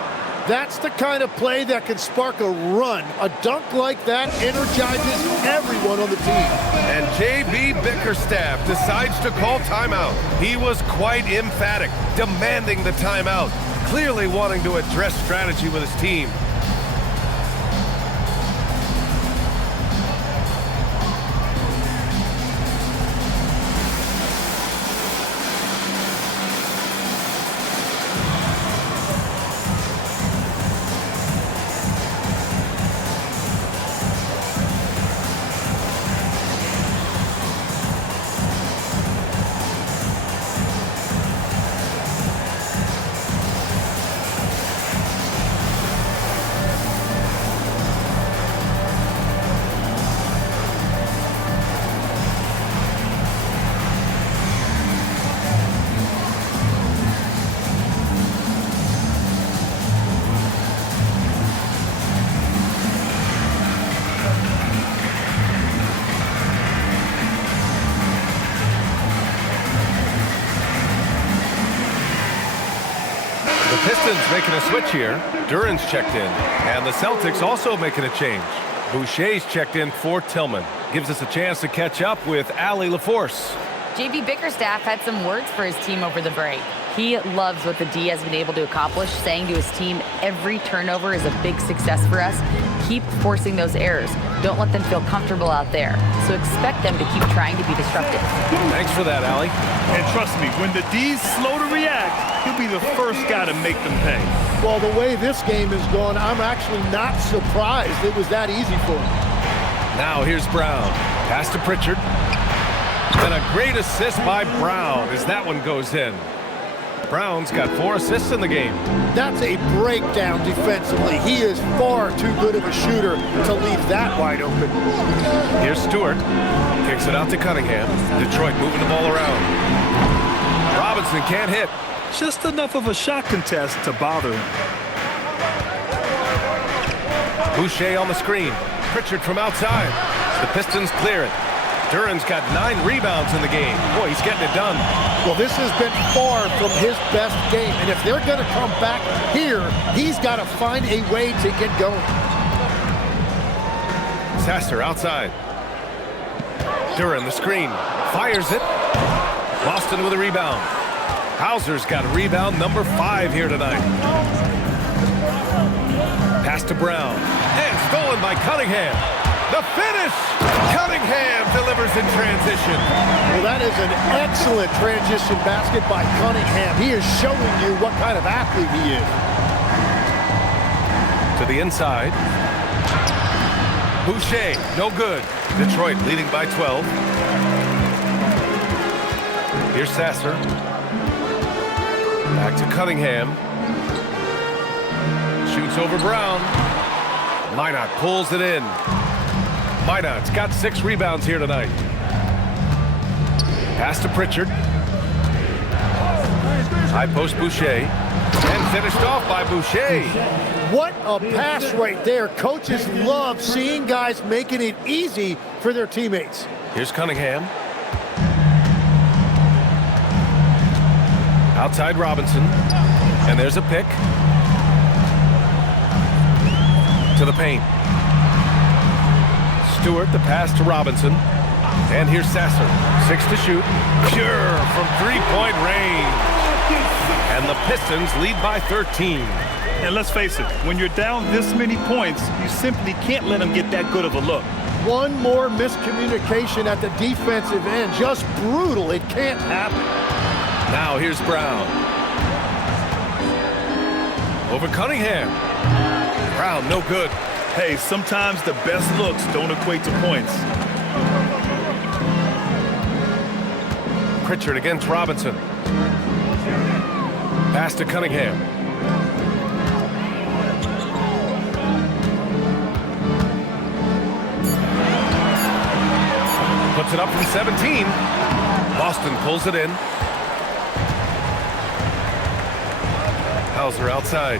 That's the kind of play that can spark a run. A dunk like that energizes everyone on the team. And J.B. Bickerstaff decides to call timeout. He was quite emphatic, demanding the timeout, clearly wanting to address strategy with his team. Pistons making a switch here. Duran's checked in. And the Celtics also making a change. Boucher's checked in for Tillman. Gives us a chance to catch up with Allie LaForce. JB Bickerstaff had some words for his team over the break. He loves what the D has been able to accomplish, saying to his team, every turnover is a big success for us. Keep forcing those errors. Don't let them feel comfortable out there. So expect them to keep trying to be disruptive. Thanks for that, Allie. And trust me, when the D's slow to react, he'll be the first guy to make them pay. Well, the way this game is going, I'm actually not surprised it was that easy for him. Now here's Brown. Pass to Pritchard. And a great assist by Brown as that one goes in. Brown's got 4 assists in the game. That's a breakdown defensively. He is far too good of a shooter to leave that wide open. Here's Stewart. Kicks it out to Cunningham. Detroit moving the ball around. Robinson can't hit. Just enough of a shot contest to bother him. Boucher on the screen. Pritchard from outside. The Pistons clear it. Duran's got 9 rebounds in the game. Boy, he's getting it done. Well, this has been far from his best game, and if they're going to come back here, he's got to find a way to get going. Sasser outside. Duran, the screen. Fires it. Boston with a rebound. Hauser's got rebound number 5 here tonight. to Brown. And stolen by Cunningham. The finish! Cunningham delivers in transition. Well, that is an excellent transition basket by Cunningham. He is showing you what kind of athlete he is. To the inside. Boucher, no good. Detroit leading by 12. Here's Sasser. Back to Cunningham. Shoots over Brown. Minot pulls it in. Minot's got 6 rebounds here tonight. Pass to Pritchard. High post Boucher. And finished off by Boucher. What a pass right there. Coaches love seeing guys making it easy for their teammates. Here's Cunningham. Outside Robinson. And there's a pick. To the paint. Stewart, the pass to Robinson. And here's Sasser. 6 to shoot. Pure from 3-point range. And the Pistons lead by 13. And let's face it, when you're down this many points, you simply can't let them get that good of a look. One more miscommunication at the defensive end. Just brutal. It can't happen. Now here's Brown. Over Cunningham. Brown, no good. Hey, sometimes the best looks don't equate to points. Pritchard against Robinson. Pass to Cunningham. Puts it up from 17. Boston pulls it in. Hauser outside.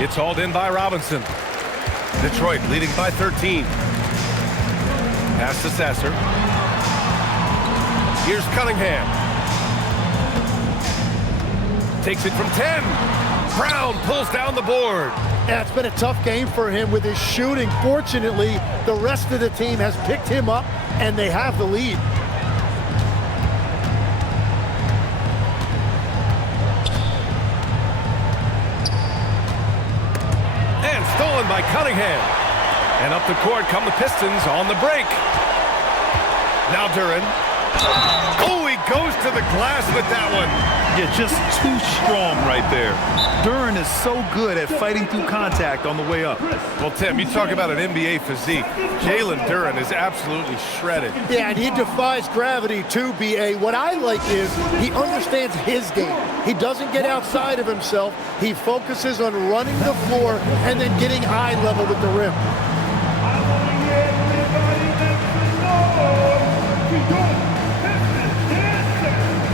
It's hauled in by Robinson. Detroit leading by 13. Pass to Sasser. Here's Cunningham. Takes it from 10. Brown pulls down the board. Yeah, it's been a tough game for him with his shooting. Fortunately, the rest of the team has picked him up, and they have the lead. And stolen by Cunningham. And up the court come the Pistons on the break. Now Duren. Oh, he goes to the glass with that one. Yeah, just too strong right there. Duren is so good at fighting through contact on the way up. Well, Tim, you talk about an NBA physique. Jalen Duren is absolutely shredded. Yeah, and he defies gravity too, B.A. What I like is he understands his game. He doesn't get outside of himself. He focuses on running the floor and then getting eye level with the rim. I want to hear everybody make some noise. We go. Pistons, 10 seconds.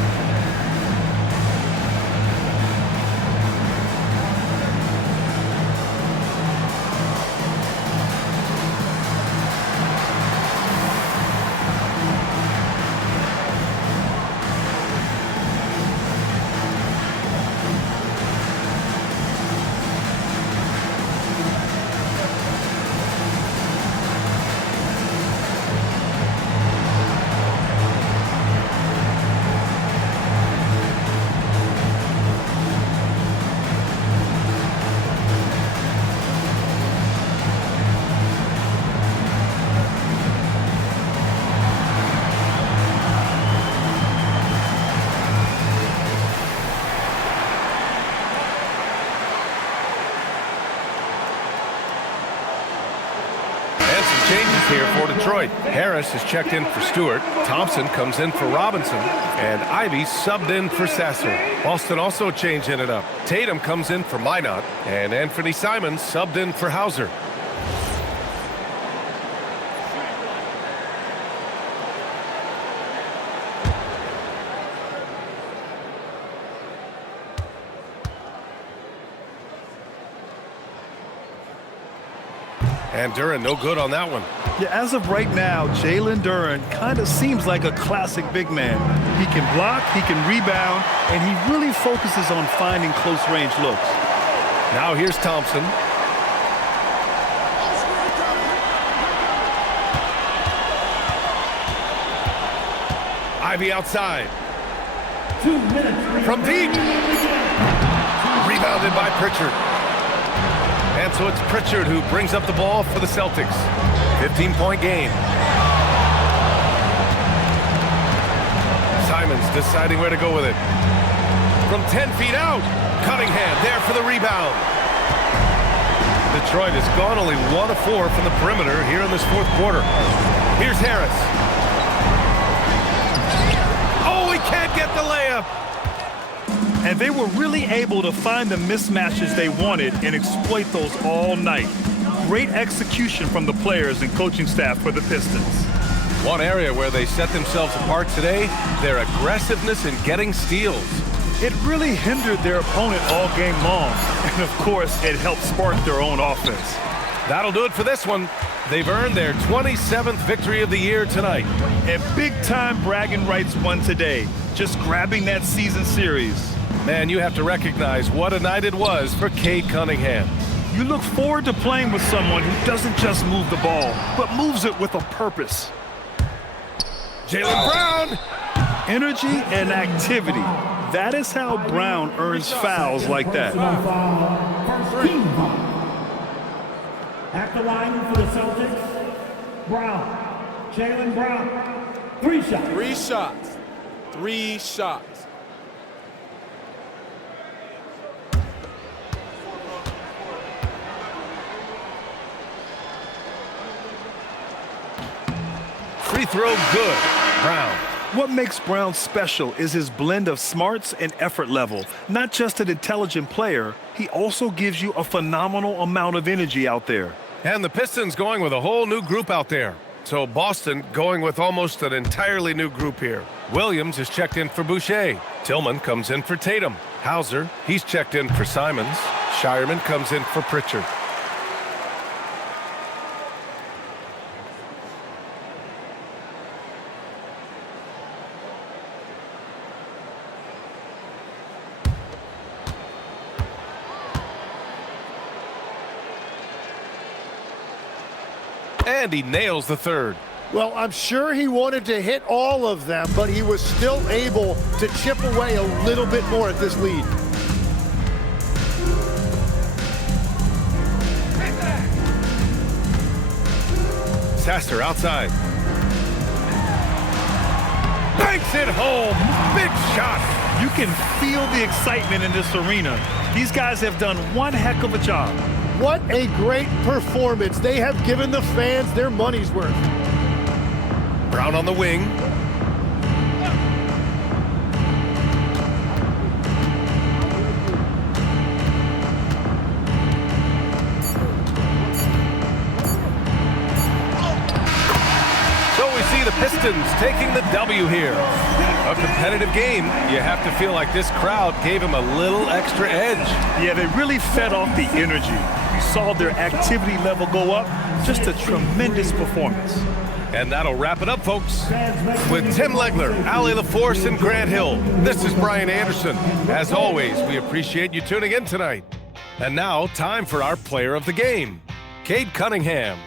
Changes here for Detroit. Harris is checked in for Stewart. Thompson comes in for Robinson. And Ivy subbed in for Sasser. Boston also changing it up. Tatum comes in for Minot. And Anthony Simons subbed in for Hauser. And Duren, no good on that one. Yeah, as of right now, Jalen Duren kind of seems like a classic big man. He can block, he can rebound, and he really focuses on finding close-range looks. Now here's Thompson. Ivy outside. 2 minutes. From deep. Rebounded by Pritchard. And so it's Pritchard who brings up the ball for the Celtics. 15-point game. Simons deciding where to go with it. From 10 feet out, Cunningham there for the rebound. Detroit has gone only 1 of 4 from the perimeter here in this fourth quarter. Here's Harris. Oh, he can't get the layup. And they were really able to find the mismatches they wanted and exploit those all night. Great execution from the players and coaching staff for the Pistons. One area where they set themselves apart today, their aggressiveness in getting steals. It really hindered their opponent all game long. And of course, it helped spark their own offense. That'll do it for this one. They've earned their 27th victory of the year tonight. And big-time bragging rights won today, just grabbing that season series. Man, you have to recognize what a night it was for Cade Cunningham. You look forward to playing with someone who doesn't just move the ball, but moves it with a purpose. Jaylen Brown! Energy and activity. That is how Brown earns fouls like that. First team foul. At the line for the Celtics, Brown. Jaylen Brown. 3 shots. 3 shots. 3 shots. Free throw good. Brown. What makes Brown special is his blend of smarts and effort level. Not just an intelligent player, he also gives you a phenomenal amount of energy out there. And the Pistons going with a whole new group out there. So Boston going with almost an entirely new group here. Williams is checked in for Boucher. Tillman comes in for Tatum. Hauser, he's checked in for Simons. Shireman comes in for Pritchard. And he nails the third. Well, I'm sure he wanted to hit all of them, but he was still able to chip away a little bit more at this lead. Successor outside. Banks it home. Big shot. You can feel the excitement in this arena. These guys have done one heck of a job. What a great performance. They have given the fans their money's worth. Brown on the wing. So we see the Pistons taking the W here. A competitive game. You have to feel like this crowd gave him a little extra edge. Yeah, they really fed off the energy. You saw their activity level go up. Just a tremendous performance. And that'll wrap it up, folks. With Tim Legler, Allie LaForce, and Grant Hill, this is Brian Anderson. As always, we appreciate you tuning in tonight. And now, time for our player of the game, Cade Cunningham.